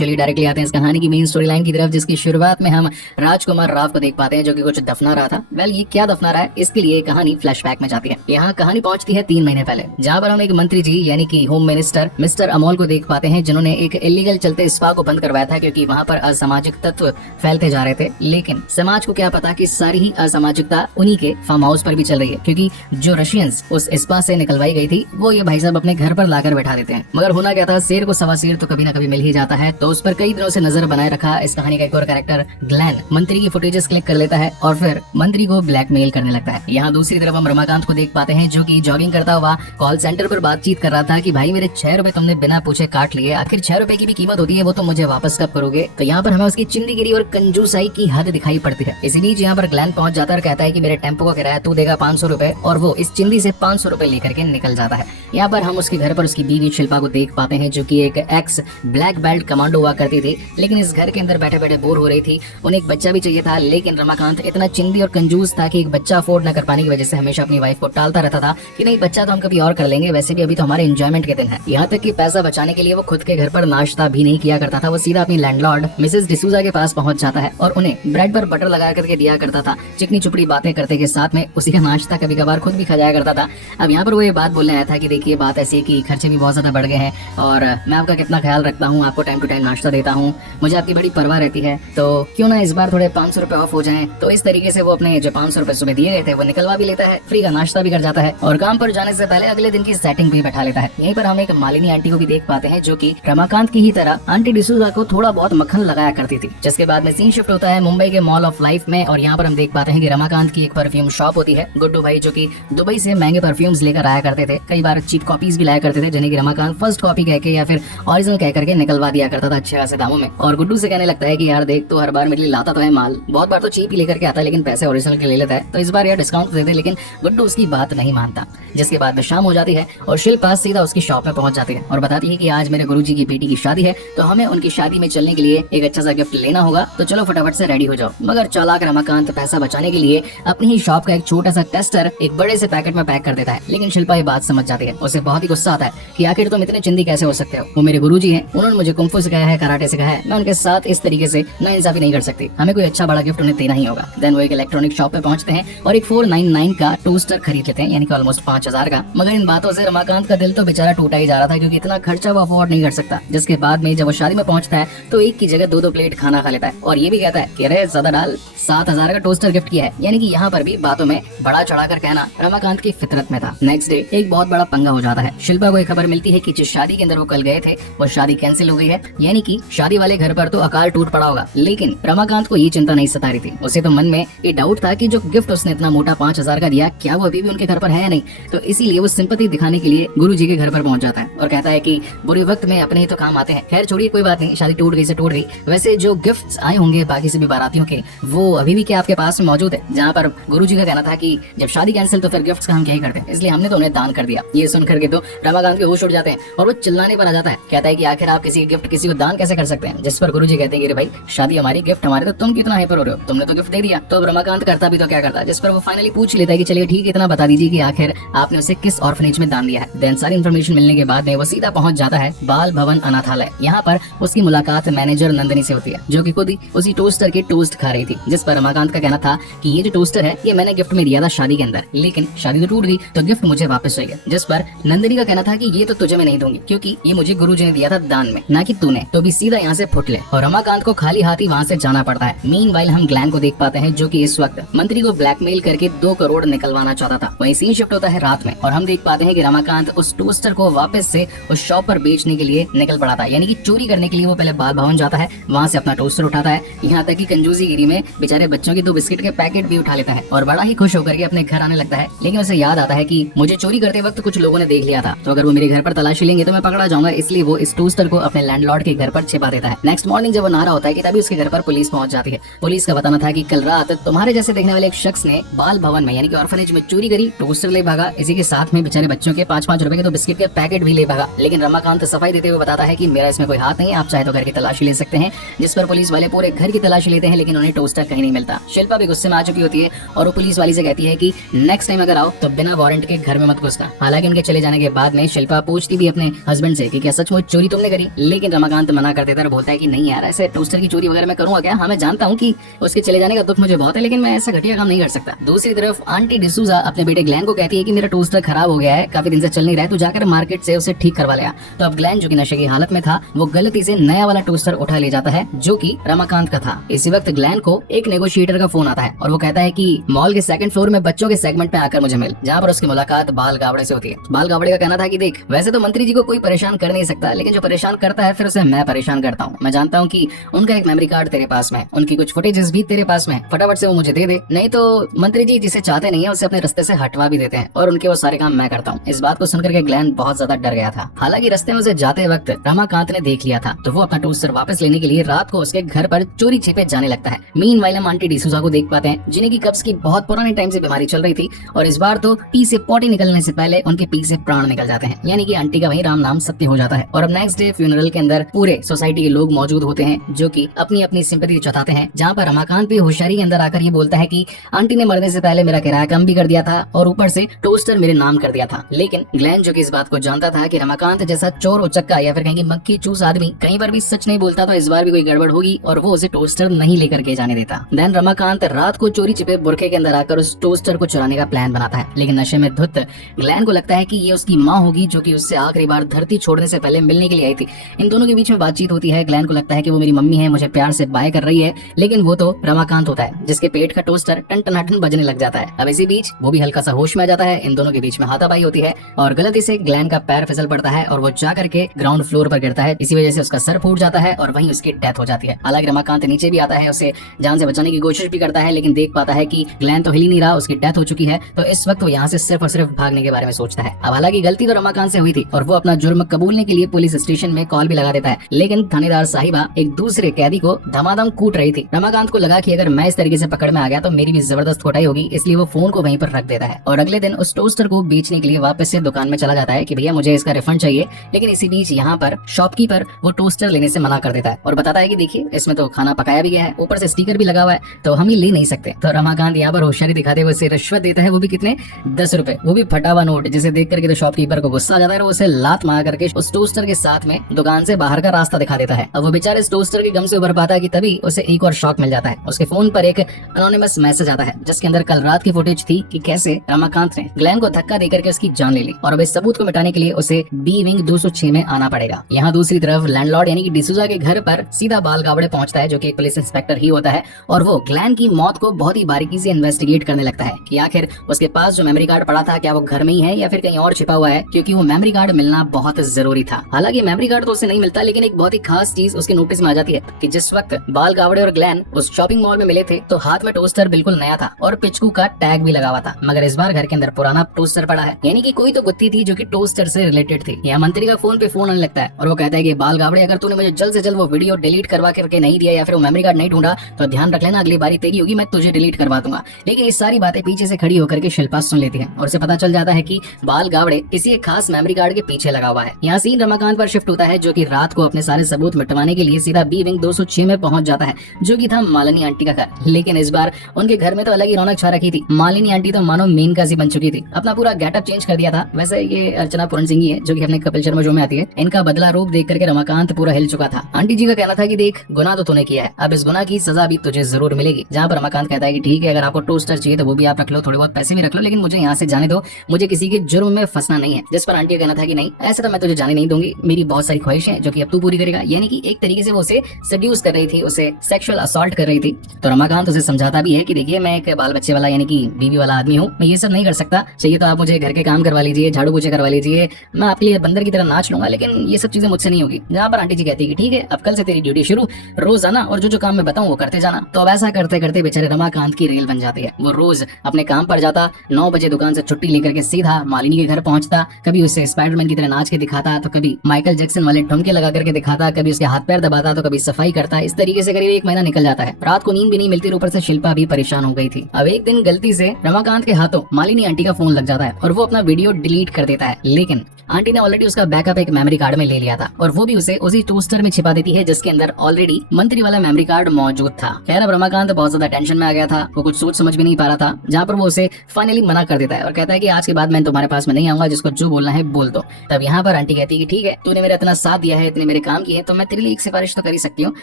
चलिए डायरेक्टली आते हैं इस कहानी की मेन स्टोरी लाइन की तरफ, जिसकी शुरुआत में हम राजकुमार राव को देख पाते हैं जो कि कुछ दफना रहा था। वेल, ये क्या दफना रहा है इसके लिए कहानी फ्लैशबैक में जाती है। यहाँ कहानी पहुंचती है 3 महीने पहले, जहाँ पर हम एक मंत्री जी यानी कि होम मिनिस्टर मिस्टर अमोल को देख पाते हैं, जिन्होंने एक इलीगल चलते स्पा को बंद करवाया था क्योंकि वहाँ पर असामाजिक तत्व फैलते जा रहे थे। लेकिन समाज को क्या पता कि सारी ही असामाजिकता उन्हीं के फार्म हाउस पर भी चल रही है, क्योंकि जो रशियंस उस स्पा से निकलवाई गई थी वो ये भाई साहब अपने घर पर लाकर बैठा देते हैं। मगर होना क्या था, शेर को सवा शेर तो कभी ना कभी मिल ही जाता है। तो उस पर कई दिनों से नजर बनाए रखा इस कहानी का एक और कैरेक्टर ग्लेन मंत्री की फुटेजेस क्लिक कर लेता है और फिर मंत्री को ब्लैकमेल करने लगता है। यहाँ दूसरी तरफ हम रमाकांत को देख पाते हैं जो कि जॉगिंग करता हुआ कॉल सेंटर पर बातचीत कर रहा था कि भाई मेरे 6 रुपए तुमने बिना पूछे काट लिए, आखिर 6 रुपए की भी कीमत होती है, वो तुम मुझे वापस कब करोगे। तो यहाँ पर हमें उसकी चिंदीगिरी और कंजूसाई की हद दिखाई पड़ती है। इसी बीच यहाँ पर ग्लेन पहुंच जाता है और कहता है कि मेरे टेम्पो का किराया तू देगा 500 रुपए, और वो इस चिंदी से 500 रुपए लेकर के निकल जाता है। यहाँ पर हम उसके घर पर उसकी बीवी शिल्पा को देख पाते हैं जो कि एक एक्स ब्लैक बेल्ट कमांडो हुआ करती थी, लेकिन इस घर के अंदर बैठे बैठे बोर हो रही थी। उन्हें एक बच्चा भी चाहिए था, लेकिन रमाकांत इतना चिंदी और कंजूस था कि एक बच्चा अफोर्ड न कर पाने की वजह से हमेशा अपनी वाइफ को टालता रहता था कि नहीं बच्चा तो हम कभी और कर लेंगे, वैसे भी अभी तो हमारे एंजॉयमेंट के दिन है। यहाँ तक कि पैसा बचाने के लिए वो खुद के घर पर नाश्ता भी नहीं किया करता था, वो सीधा अपनी लैंडलॉर्ड मिसेस डिसूजा के पास पहुंच जाता है और उन्हें ब्रेड पर बटर लगा करके दिया करता था। चिकनी चुपड़ी बातें करते के साथ में उसी का नाश्ता कभी कभार खुद भी खाया करता था। अब यहाँ पर वो ये बात बोलने आया था कि देखिए बात ऐसी है कि खर्चे भी बहुत ज्यादा बढ़ गए हैं और मैं आपका कितना ख्याल रखता हूँ, आपको टाइम टू टाइम नाश्ता देता हूँ, मुझे आपकी बड़ी परवाह रहती है, तो क्यों ना इस बार थोड़े 500 रुपए ऑफ हो जाएं। तो इस तरीके से वो अपने जो 500 रुपए सुबह दिए गए थे वो निकलवा भी लेता है, फ्री का नाश्ता भी कर जाता है और काम पर जाने से पहले अगले दिन की सेटिंग भी बैठा लेता है। यहीं पर हम एक मालिनी आंटी को भी देख पाते हैं जो कि रमाकांत की ही तरह आंटी डिसूजा को थोड़ा बहुत मक्खन लगाया करती थी। जिसके बाद में सीन शिफ्ट होता है मुंबई के मॉल ऑफ लाइफ में और यहाँ पर हम देख पाते हैं कि रमाकांत की एक परफ्यूम शॉप होती है। गुड्डू भाई जो कि दुबई से महंगे परफ्यूम्स लेकर आया करते थे, कई बार चीप कॉपीज भी लाया करते थे, जिन्हें रमाकांत फर्स्ट कॉपी कह के या फिर ओरिजिनल कह करके निकलवा दिया करता था अच्छे खासे दामों में। और गुड्डू से कहने लगता है कि यार देख, तो हर बार मेरे लिए लाता तो है माल, बहुत बार तो चीप ही लेकर के आता है लेकिन पैसे ओरिजिनल के ले लेता है, तो इस बार यार डिस्काउंट दे दे। लेकिन गुड्डू उसकी बात नहीं मानता। जिसके बाद में शाम हो जाती है और शिल्पा सीधा उसकी शॉप में पहुंच जाती है और बताती है कि आज मेरे गुरुजी की बेटी की शादी है, तो हमें उनकी शादी में चलने के लिए एक अच्छा सा गिफ्ट लेना होगा, तो चलो फटाफट से रेडी हो जाओ। मगर चालाक रमाकांत पैसा बचाने के लिए अपनी ही शॉप का एक छोटा सा टेस्टर एक बड़े से पैकेट में पैक कर देता है। लेकिन शिल्पा ये बात समझ जाती है, उसे बहुत ही गुस्सा आता है कि आखिर तुम इतने चिंदी कैसे हो सकते हो, वो मेरे गुरुजी हैं, उन्होंने मुझे कुंफू सिखाया है, कराटे सिखाया है, मैं उनके साथ इस तरीके से नाइंसाफी नहीं कर सकती, हमें कोई अच्छा बड़ा गिफ्ट उन्हें देना ही होगा। देन वो एक इलेक्ट्रॉनिक शॉप पे पहुंचते हैं और एक 499 का टोस्टर खरीद लेते हैं, यानी कि ऑलमोस्ट 5000 का। मगर इन बातों से रमाकांत का दिल तो बेचारा टूटा ही जा रहा था क्योंकि इतना खर्चा वो अफोर्ड नहीं कर सकता। जिसके बाद में जब वो शादी में पहुंचता है तो एक की जगह 2-2 प्लेट खाना खा लेता है और ये भी कहता है कि अरे ज्यादा डाल, 7000 का टोस्टर गिफ्ट किया है। यानी कि यहाँ पर भी बातों में बड़ा चढ़ाकर कहना रमाकांत की फितरत में था। नेक्स्ट डे एक बहुत बड़ा पंगा हो जाता है। शिल्पा को एक खबर मिलती है कि जिस शादी के अंदर वो कल गए थे वो शादी कैंसिल हो गई है, यानी कि शादी वाले घर पर तो अकाल टूट पड़ा होगा। लेकिन रमाकांत को ये चिंता नहीं सता रही थी, उसे तो मन में ये डाउट था कि जो गिफ्ट उसने इतना मोटा 5000 का दिया, क्या वो अभी भी उनके घर पर है या नहीं। तो इसीलिए वो सिंपैथी दिखाने के लिए गुरुजी के घर पर पहुंच जाता है और कहता है कि बुरे वक्त में अपने ही तो काम आते हैं। खैर छोड़िए, कोई बात नहीं, शादी टूट गई से टूट गई, वैसे जो गिफ्ट्स आए होंगे बाकी सभी बारातियों के वो अभी भी क्या आपके पास मौजूद है। जहाँ पर गुरुजी का कहना था कि जब शादी कैंसिल तो फिर गिफ्ट्स का हम क्या ही करते हैं, इसलिए हमने तो उन्हें दान कर दिया। ये सुन करके तो रमाकांत के होश उड़ जाते हैं और वो चिल्लाने पर आ जाता है, कहता है कि आखिर आप किसी गिफ्ट किसी को दान कैसे कर सकते हैं। जिस पर गुरुजी कहते हैं कि भाई शादी हमारी, गिफ्ट हमारे, तो तुम कितना हाइपर हो रहे हो, तुमने तो गिफ्ट दे दिया। तो अब रमाकांत करता भी तो क्या करता है, जिस पर वो फाइनली पूछ लेता है कि चलिए ठीक है, इतना बता दीजिए कि आखिर आपने उसे किस ऑर्फनेज में दान दिया है। देन सारी इन्फॉर्मेशन मिलने के बाद में वो सीधा पहुंच जाता है बाल भवन अनाथालय। यहाँ पर उसकी मुलाकात मैनेजर नंदिनी से होती है जो कि खुद ही उसी टोस्टर के टोस्ट खा रही थी। जिस पर रमाकांत का कहना था कि ये जो टोस्टर है ये मैंने गिफ्ट में दिया था शादी के अंदर, लेकिन शादी तो टूट गई तो गिफ्ट मुझे वापस चाहिए। जिस पर नंदिनी का कहना था कि ये तो तुझे मैं नहीं दूंगी क्योंकि ये मुझे गुरुजी ने दिया था दान में, ना कि तूने, तो भी सीधा यहाँ से फुट ले। और रमाकांत को खाली हाथ ही वहाँ से जाना पड़ता है। मीनवाइल हम ग्लैन को देख पाते हैं जो कि इस वक्त मंत्री को ब्लैकमेल करके 2 करोड़ निकलवाना चाहता था। वहीं सीन शिफ्ट होता है रात में और हम देख पाते हैं कि रमाकांत उस टोस्टर को वापस से उस शॉप पर बेचने के लिए निकल पड़ा था, यानी कि चोरी करने के लिए वो पहले बाल भवन जाता है, वहाँ से अपना टोस्टर उठाता है, यहाँ तक कि कंजूसी गिरी में बेचारे बच्चों की 2 बिस्किट के पैकेट भी उठा लेता है और बड़ा ही खुश होकर के अपने घर आने लगता है। लेकिन उसे याद आता है कि मुझे चोरी करते वक्त कुछ लोगों ने देख लिया था, तो अगर वो मेरे घर पर तलाशी लेंगे तो मैं पकड़ा जाऊंगा, इसलिए वो इस टोस्टर को अपने लैंडलॉर्ड के घर पर छिपा देता है। नेक्स्ट मॉर्निंग जब वो नहा रहा होता है कि तभी उसके घर पर पुलिस पहुंच जाती है। पुलिस का बताना था कि कल रात तुम्हारे जैसे देखने वाले एक शख्स ने बाल भवन में यानी कि ऑर्फनेज में चोरी करी, टोस्टर ले भागा, इसी के साथ में बेचारे बच्चों के 5-5 रुपए के 2 बिस्किट के पैकेट भी ले भागा। लेकिन रमाकांत सफाई देते हुए बताता है कि मेरा इसमें कोई हाथ नहीं है, आप चाहे तो घर की तलाशी ले सकते हैं। जिस पर पुलिस वाले पूरे घर की तलाशी लेते हैं लेकिन उन्हें टोस्टर कहीं नहीं मिलता। शिल्पा भी गुस्से में आ चुकी होती है और वो पुलिस वाली से कहती है कि नेक्स्ट टाइम अगर आओ तो बिना वारंट के घर में मत घुसना। हालांकि उनके चले जाने के बाद में शिल्पा पूछती भी अपने हस्बैंड से कि क्या सचमुच चोरी तुमने करी, लेकिन रमाकांत रमाकांत मना कर देता है और बोलता है कि नहीं यार, ऐसे टोस्टर की चोरी वगैरह मैं करूंगा क्या? हाँ मैं जानता हूँ कि उसके चले जाने का दुख मुझे बहुत है, लेकिन मैं ऐसा घटिया काम नहीं कर सकता। दूसरी तरफ आंटी डिसूजा अपने बेटे ग्लैन को कहती है कि मेरा टोस्टर खराब हो गया है, काफी दिन से चल नहीं रहा है, तो जाकर मार्केट से उसे ठीक करवा लिया। तो अब ग्लैन जो कि नशे की हालत में था, वो गलती से नया वाला टोस्टर उठा ले जाता है जो कि रमाकांत का था। इसी वक्त ग्लैन को एक नेगोशिएटर का फोन आता है और वो कहता है कि मॉल के सेकंड फ्लोर में बच्चों के सेगमेंट पे आकर मुझे मिल, जहाँ पर उसकी मुलाकात बाल गावड़े से होती है। बाल गावड़े का कहना था कि देख, वैसे तो मंत्री जी को कोई परेशान कर नहीं सकता, लेकिन जो परेशान करता है फिर उसे मैं परेशान करता हूँ। मैं जानता हूँ कि उनका एक मेमोरी कार्ड तेरे पास में, उनकी कुछ फुटेजेस भी तेरे पास में, फटाफट से वो मुझे दे दे, नहीं तो मंत्री जी जिसे चाहते नहीं है उसे अपने रास्ते से हटवा भी देते हैं और उनके वो सारे काम मैं करता हूँ। इस बात को सुनकर के ग्लैन बहुत ज्यादा डर गया था। हालांकि रास्ते में उसे जाते वक्त रमाकांत ने देख लिया था, तो वो अपना टोस्टर वापस लेने के लिए रात को उसके घर पर चोरी छिपे जाने लगता है। मीनवाइल हम आंटी डिसूजा को देख पाते हैं जिन्हें की कब्ज की बहुत पुराने टाइम से बीमारी चल रही थी और इस बार तो पी से पोटी निकलने से पहले उनके पी से प्राण निकल जाते हैं, यानी कि आंटी का वही राम नाम सत्य हो जाता है। और अब नेक्स्ट डे फ्यूनरल के अंदर पूरे सोसाइटी के लोग मौजूद होते हैं जो कि अपनी अपनी सिंपैथी जताते हैं, जहाँ पर रमाकांत भी होशियारी के अंदर आकर ये बोलता है कि आंटी ने मरने से पहले मेरा किराया कम भी कर दिया था और ऊपर से टोस्टर मेरे नाम कर दिया था। लेकिन ग्लैन जो कि इस बात को जानता था कि रमाकांत जैसा चोर उचक्का या फिर कहेंगे मक्खी चूस आदमी कहीं पर भी सच नहीं बोलता, तो इस बार भी कोई गड़बड़ होगी और वो उसे टोस्टर नहीं लेकर के जाने देता। देन रमाकांत रात को चोरी छिपे बुरखे के अंदर आकर उस टोस्टर को चुराने का प्लान बनाता है, लेकिन नशे में धुत ग्लैन को लगता है कि ये उसकी माँ होगी जो कि उससे आखिरी बार धरती छोड़ने से पहले मिलने के लिए आई थी। इन दोनों के बीच में बातचीत होती है। ग्लैन को लगता है कि वो मेरी मम्मी है, मुझे प्यार से बाय कर रही है, लेकिन वो तो रमाकांत होता है जिसके पेट का टोस्टर टन टनाटन बजने लग जाता है। अब इसी बीच वो भी हल्का सा होश में आ जाता है। इन दोनों के बीच में हाथापाई होती है और गलती से ग्लैन का पैर फिसल पड़ता है और वो जा करके ग्राउंड फ्लोर पर गिरता है। इसी वजह से उसका सर फूट जाता है और वहीं उसकी डेथ हो जाती है। हालांकि रमाकांत नीचे भी आता है, उसे जान से बचाने की कोशिश भी करता है, लेकिन देख पाता है कि ग्लैन तो हिल ही नहीं रहा, उसकी डेथ हो चुकी है। तो इस वक्त वो यहाँ से सिर्फ और सिर्फ भागने के बारे में सोचता है। अब हालांकि गलती तो रमाकांत से हुई थी और वो अपना जुर्म कबूलने के लिए पुलिस स्टेशन में कॉल भी लगा देता है, लेकिन थानेदार साहिबा एक दूसरे कैदी को धमाधम कूट रही थी। रमाकांत को लगा कि अगर मैं इस तरीके से पकड़ में आ गया तो मेरी भी जबरदस्त कुटाई होगी, इसलिए वो फोन को वहीं पर रख देता है और अगले दिन उस टोस्टर को बेचने के लिए वापस से दुकान में चला जाता है कि भैया मुझे इसका रिफंड चाहिए। लेकिन इसी बीच यहाँ पर शॉपकीपर वो टोस्टर लेने से मना कर देता है और बताता है कि देखिए इसमें तो खाना पकाया भी गया है, ऊपर से स्टिकर भी लगा हुआ है, तो हम ये ले नहीं सकते। तो रमाकांत यहाँ पर होशियारी दिखाते हुए उसे रिश्वत देता है, वो भी कितने 10 रुपए, वो भी फटा हुआ नोट, जिसे देख करके तो शॉपकीपर को गुस्सा आ जाता है और उसे लात मार करके उस टोस्टर के साथ में दुकान से बाहर का रास्ता दिखा देता है। अब वो बेचारे इस टोस्टर के गम से उभर पाता है कि तभी उसे एक और शॉक मिल जाता है। उसके फोन पर एक अनोनिमस मैसेज आता है जिसके अंदर कल रात की फुटेज थी कि कैसे रमाकांत ने ग्लैन को धक्का देकर के उसकी जान ले ली और अब इस सबूत को मिटाने के लिए उसे बी विंग 206 में आना पड़ेगा। यहाँ दूसरी तरफ लैंडलॉर्ड यानी कि डिसूजा के घर पर सीधा बाल गावड़े पहुंचता है जो कि एक पुलिस इंस्पेक्टर ही होता है और वो ग्लैन की मौत को बहुत ही बारीकी से इन्वेस्टिगेट करने लगता है कि आखिर उसके पास जो मेमोरी कार्ड पड़ा था क्या वो घर में ही है या फिर कहीं और छिपा हुआ है, क्योंकि वो मेमोरी कार्ड मिलना बहुत जरूरी था। हालांकि मेमोरी कार्ड तो उसे नहीं मिलता, लेकिन एक बहुत ही खास चीज उसके नोटिस में आ जाती है कि जिस वक्त बाल गावड़े और ग्लैन उस शॉपिंग मॉल में मिले थे तो हाथ में टोस्टर बिल्कुल नया था और पिचकू का टैग भी लगा हुआ था, मगर इस बार घर के अंदर पुराना टोस्टर पड़ा है, यानी कि कोई तो गुत्थी थी जो कि टोस्टर से रिलेटेड थी। यहाँ मंत्री का फोन पे फोन आने लगता है और वो कहता है कि बाल गावड़े अगर तूने मुझे जल्द से जल्द वो वीडियो डिलीट करवा करके नहीं दिया या फिर वो मेमोरी कार्ड नहीं ढूंढा तो ध्यान रख लेना अगली बारी तेरी होगी, मैं तुझे डिलीट करवा दूंगा। लेकिन ये सारी बातें पीछे से खड़ी होकर के शिल्पा सुन लेती है और उसे पता चल जाता है कि बाल गावड़े किसी एक खास मेमोरी कार्ड के पीछे लगा हुआ है। यहाँ सीन रमाकांत पर शिफ्ट होता है जो कि रात को अपने सारे सबूत मिटवाने के लिए सीधा बी विंग 206 में पहुंच जाता है जो कि था मालिनी आंटी का घर। लेकिन इस बार उनके घर में तो अलग ही रौनक छा रखी थी। मालिनी आंटी तो मानो मेनका सी बन चुकी थी, अपना पूरा गेटअप चेंज कर दिया था। वैसे ये अर्चना पूरन सिंह ही है जो कि अपने कपिल शर्मा शो में आती है। इनका बदला रूप देख करके रमाकांत पूरा हिल चुका था। आंटी जी का कहना था कि देख गुनाह तो तूने किया है, अब इस गुनाह की सजा भी तुझे जरूर मिलेगी। जहाँ पर रमाकांत कहता है कि ठीक है अगर आपको टोस्टर चाहिए तो वो भी आप रख लो, थोड़े बहुत पैसे भी रख लो, लेकिन मुझे यहाँ से जाने दो, मुझे किसी के जुर्म में फंसना नहीं है। जिस पर आंटी का कहना था कि नहीं ऐसा तो मैं तुझे जाने नहीं दूंगी, मेरी बहुत सारी ख्वाहिशें जो कि अब तू पूरी करेगा। यानी कि एक तरीके से वो उसे सेड्यूस कर रही थी, उसे सेक्सुअल असॉल्ट कर रही थी। तो रमाकांत उसे समझाता भी है कि देखिए मैं एक बाल बच्चे वाला यानी कि बीवी वाला आदमी हूँ, मैं ये सब नहीं कर सकता, चाहिए तो आप मुझे घर के काम करवा लीजिए, झाड़ू पोछे करवा लीजिए, मैं आपके लिए बंदर की तरह नाच लूंगा, लेकिन ये सब चीजें मुझसे नहीं होगी। जहाँ पर आंटी जी कहती है कि ठीक है अब कल से तेरी ड्यूटी शुरू, रोज आना और जो काम मैं बताऊँ वो करते जाना। तो अब ऐसा करते करते बेचारे रमाकांत की रेल बन जाती है। वो रोज अपने काम पर जाता, 9 बजे दुकान से छुट्टी लेकर के सीधा मालिनी के घर पहुंचता, कभी उसे स्पाइडरमैन की तरह नाच के दिखाता, तो कभी माइकल जैक्सन वाले ठुमके लगा करके दिखाता, कभी उसके हाथ पैर दबाता, तो कभी सफाई करता। इस तरीके से करीब 1 महीना निकल जाता है। रात को नींद भी नहीं मिलती, ऊपर से शिल्पा भी परेशान हो गई थी। अब एक दिन गलती से रमाकांत के हाथों मालिनी आंटी का फोन लग जाता है और वो अपना वीडियो डिलीट कर देता है, लेकिन आंटी ने ऑलरेडी उसका बैकअप एक मेमोरी कार्ड में ले लिया था और वो भी उसे उसी टोस्टर में छिपा देती है जिसके अंदर ऑलरेडी मंत्री वाला मेमोरी कार्ड मौजूद था। खैर अब रमाकांत बहुत ज्यादा टेंशन में आ गया था, वो कुछ सोच समझ भी नहीं पा रहा था, जहाँ पर वो उसे फाइनली मना कर देता है और कहता है कि आज के बाद मैं तुम्हारे पास में नहीं आऊंगा, जिसको जो बोलना है बोल दो। तब यहाँ पर आंटी कहती है कि ठीक है, तूने मेरा इतना साथ दिया है, इतने मेरे काम किए, तो मैं तेरे लिए एक सिफारिश तो कर ही सकती हूँ।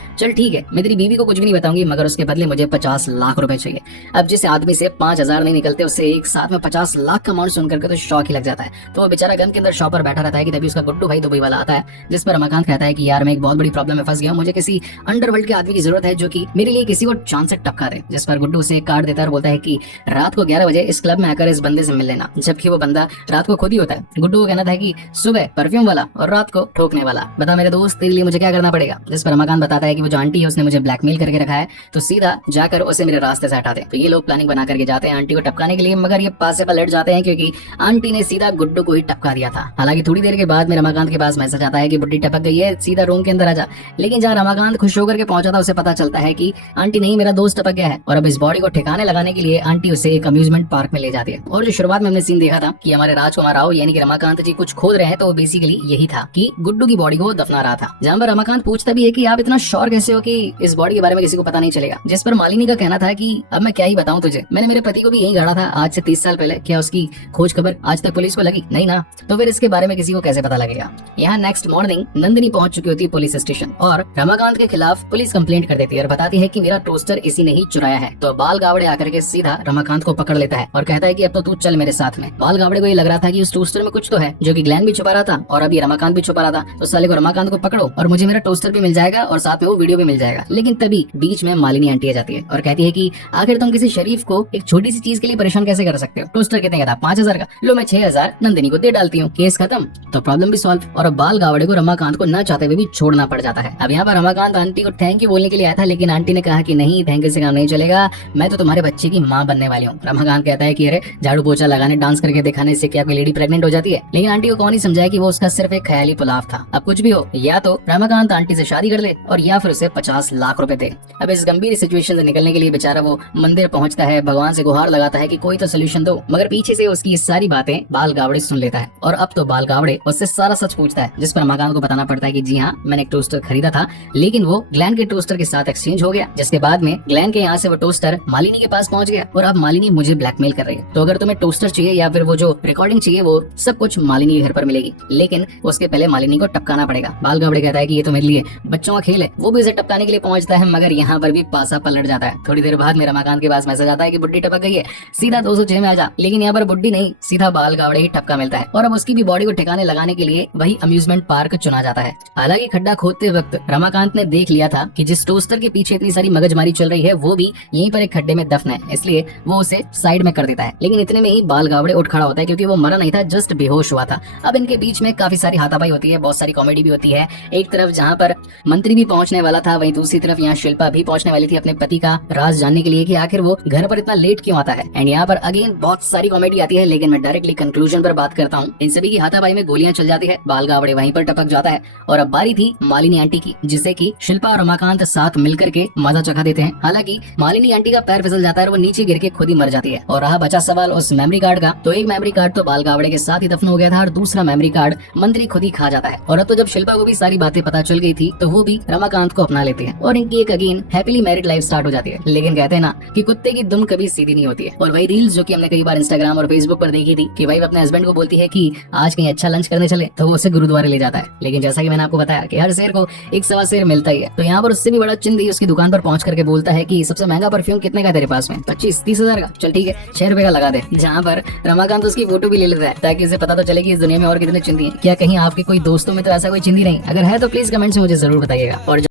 चल ठीक है, मैं तेरी बीवी को कुछ भी नहीं बताऊंगी, मगर उसके बदले मुझे 50 लाख रुपए चाहिए। अब जिस आदमी से 5,000 नहीं निकलते, उससे एक साथ में 50 लाख का अमाउंट सुन करके तो शौक ही लग जाता है। तो वो बेचारा गन के अंदर शॉप पर बैठा रहता है कि तभी उसका गुड्डू भाई दुबई वाला आता है, जिस पर रमाकांत कहता है कि यार मैं एक बहुत बड़ी प्रॉब्लम में फंस गया हूं, मुझे किसी अंडरवर्ल्ड के आदमी की जरूरत है जो कि मेरे लिए किसी को चांद से टपका दे। जिस पर गुड्डू उसे एक कार्ड देता है और बोलता है कि रात को 11 बजे इस क्लब में आकर इस बंदे से मिल लेना, जबकि वो बंदा रात को खुद ही होता है। गुड्डू को कहना था कि सुबह परफ्यूम वाला और रात को ठोकने वाला। बता मेरे दोस्त, तेरे लिए मुझे क्या करना पड़ेगा। जिस पर रमाकांत बताता है कि वो जो आंटी है उसने मुझे ब्लैकमेल करके रखा है, तो सीधा जाकर उसे मेरे रास्ते से हटा दे। तो ये लोग प्लानिंग बना करके जाते हैं आंटी को टपकाने के लिए, मगर ये पास से पलट जाते हैं क्योंकि आंटी ने सीधा गुड्डू को ही टपका दिया था। हालांकि थोड़ी देर के बाद में रमाकांत के पास मैसेज आता है कि बुड्ढी टपक गई है, सीधा रूम के अंदर आ जा। लेकिन जहाँ रमाकांत खुश होकर के पहुंचा था, उसे पता चलता है कि आंटी नहीं, मेरा दोस्त टपक गया है। और अब इस बॉडी को ठिकाने लगाने के लिए आंटी उसे एक अम्यूजमेंट पार्क में ले जाती है। और जो शुरुआत में हमने सीन देखा था कि हमारे राजकुमार राव यानी कि रमाकांत जी कुछ खोद रहे हैं, तो बेसिकली यही था कि गुड्डू की बॉडी को दफना रहा था। जहाँ पर रमाकांत पूछता भी है कि आप इतना श्योर कैसे हो कि इस बॉडी के बारे में किसी को पता नहीं चलेगा। जिस पर मालिनी का कहना था कि अब मैं क्या ही बताऊं तुझे, मैंने मेरे पति को भी यही गाड़ा था आज से 30 साल पहले, क्या उसकी खोज खबर आज तक पुलिस को लगी नहीं ना, तो फिर इसके बारे में किसी को कैसे पता लगेगा। यहाँ नेक्स्ट मॉर्निंग नंदिनी पहुंच चुकी होती है पुलिस स्टेशन और रमाकांत के खिलाफ पुलिस कंप्लेंट कर देती है और बताती है कि मेरा टोस्टर इसी ने ही चुराया है। तो बाल गावड़े आकर के सीधा रमाकांत को पकड़ लेता है और कहता है कि अब तो तू चल मेरे साथ में। बाल गावड़े को ये लग रहा था कि उस टोस्टर में कुछ तो है जो कि ग्लैन भी छुपा रहा था और अभी रमाकांत भी छुपा रहा था, तो साले को रमाकांत को पकड़ो और मुझे मेरा टोस्टर भी मिल जाएगा और साथ में वो वीडियो भी मिल जाएगा। लेकिन तभी बीच में मालिनी आंटी आ जाती है और कहती है कि आखिर तुम किसी शरीफ को एक छोटी सी चीज के लिए परेशान कैसे कर सकते हो। टोस्टर कितने का था? 5,000 का। लो मैं 6,000 नंदिनी को दे डालती हूँ, केस खत्म। तो प्रॉब्लम भी सॉल्व। और अब बाल गावड़े को रमाकांत को न चाहते हुए भी छोड़ना पड़ जाता है। अब यहाँ पर रमाकांत आंटी को थैंक यू बोलने के लिए आया था, लेकिन आंटी ने कहा कि नहीं, थैंक यू से काम नहीं चलेगा, मैं तो तुम्हारे बच्चे की माँ बनने वाली हूँ। रमाकांत कहता है कि अरे झाड़ू पोछा लगाने डांस करके दिखाने से क्या कोई लेडी प्रेग्नेंट हो जाती है। लेकिन आंटी को कौन ही समझाया कि वो उसका सिर्फ एक ख्याली पुलाव था। अब कुछ भी हो, या तो रमाकांत आंटी से शादी कर ले और या फिर उसे 50 लाख रुपए दे। अब इस गंभीर सिचुएशन से निकलने के लिए बेचारा वो मंदिर पहुंचता है, भगवान से गुहार लगाता है कि कोई तो सोल्यूशन दो, मगर पीछे से उसकी ये सारी बातें बाल गावड़े सुन लेता है और अब तो बाल गावड़े उससे सारा सच पूछता है। जिस पर रमाकांत को बताना पड़ता है कि जी हाँ, मैंने एक टोस्टर खरीदा था, लेकिन वो ग्लैन के टोस्टर के साथ एक्सचेंज हो गया, जिसके बाद में ग्लैन के यहाँ से वो टोस्टर मालिनी के पास पहुंच गया और अब मालिनी मुझे ब्लैकमेल कर रही है। तो अगर तुम्हें टोस्टर चाहिए या फिर वो जो रिकॉर्डिंग चाहिए, वो सब कुछ मालिनी के घर पर मिलेगी, लेकिन उसके पहले मालिनी को टपकाना पड़ेगा। बाल गावड़े कहता है कि ये तो मेरे लिए बच्चों का खेल है। वो भी उसे टपकाने के लिए पहुंचता है, मगर यहाँ पर भी पासा पलट जाता है। थोड़ी देर बाद में रमाकांत के पास मैसेज आता है कि बुड्ढी टपक गई है, सीधा 206 में आ जा। लेकिन यहाँ पर बुड्ढी नहीं, सीधा बाल गावड़े ही टपका मिलता है और अब उसकी भी बॉडी को ठिकाने लगाने के लिए वही अम्यूजमेंट पार्क चुना जाता है। हालांकि खड्डा खोदते वक्त रमाकांत ने देख लिया था कि जिस टोस्टर के पीछे इतनी सारी मगजमारी चल रही है, वो भी यहीं पर एक खड्डे में दफन है, इसलिए वो उसे साइड में कर देता है। लेकिन इतने में ही बाल गावड़े उठ खड़ा होता है, क्योंकि वो मरा नहीं था, जस्ट बेहोश हुआ था। अब इनके बीच में काफी सारी हाथापाई होती है, बहुत सारी कॉमेडी भी होती है। एक तरफ जहाँ पर मंत्री भी पहुंचने वाला था, वहीं दूसरी तरफ यहाँ शिल्पा भी पहुंचने वाली थी अपने पति का राज जानने के लिए कि आखिर वो घर पर इतना लेट क्यों आता है। एंड यहाँ पर अगेन बहुत सारी कॉमेडी आती है, लेकिन मैं डायरेक्टली कंक्लूजन पर बात करता हूँ। इन सभी की हाथापाई में गोलियां चल जाती है, बाल गावड़े वहीं पर टपक जाता है और अब बारी थी मालिनी आंटी की, जिसे की शिल्पा और रमाकांत साथ मिलकर के मजा चखा देते हैं। हालांकि मालिनी आंटी का पैर फिसल जाता है और वो नीचे गिर के खुद ही मर जाती है। और रहा बचा सवाल उस मेमोरी कार्ड का, तो एक मेमोरी कार्ड तो बाल गावड़े के साथ ही दफन हो गया था और दूसरा मेमोरी कार्ड मंत्री खुद ही खा जाता है। और अब तो जब शिल्पा को भी सारी बातें पता चल गई थी, तो वो भी रमाकांत को अपना लेते हैं और इनकी एक again happily married life start हो जाती है। लेकिन कहते हैं ना कि कुत्ते की दुम कभी सीधी नहीं होती है। और वही रील्स जो कि हमने कई बार इंस्टाग्राम और फेसबुक पर देखी थी कि वाइफ अपने हस्बैंड को बोलती है कि आज कहीं अच्छा लंच करने चले, तो वो उसे गुरुद्वारे ले जाता है। लेकिन जैसा कि मैंने आपको बताया कि हर शेर को एक सवा शेर मिलता ही है, तो यहाँ पर उससे भी बड़ा चिंदी उसकी दुकान पर पहुंच करके बोलता है कि सबसे महंगा परफ्यूम कितने का तेरे पास में? 25-30 हजार का? चल ठीक है, 6 रुपए का लगा दे। जहाँ पर रमाकांत उसकी फोटो भी ले लेता है ताकि उसे पता तो चले कि इस दुनिया में और कितने चिंदी है। क्या कहीं आपके कोई दोस्तों में तो ऐसा कोई चिंदी नहीं? अगर है तो प्लीज कमेंट से मुझे जरूर बताइएगा। और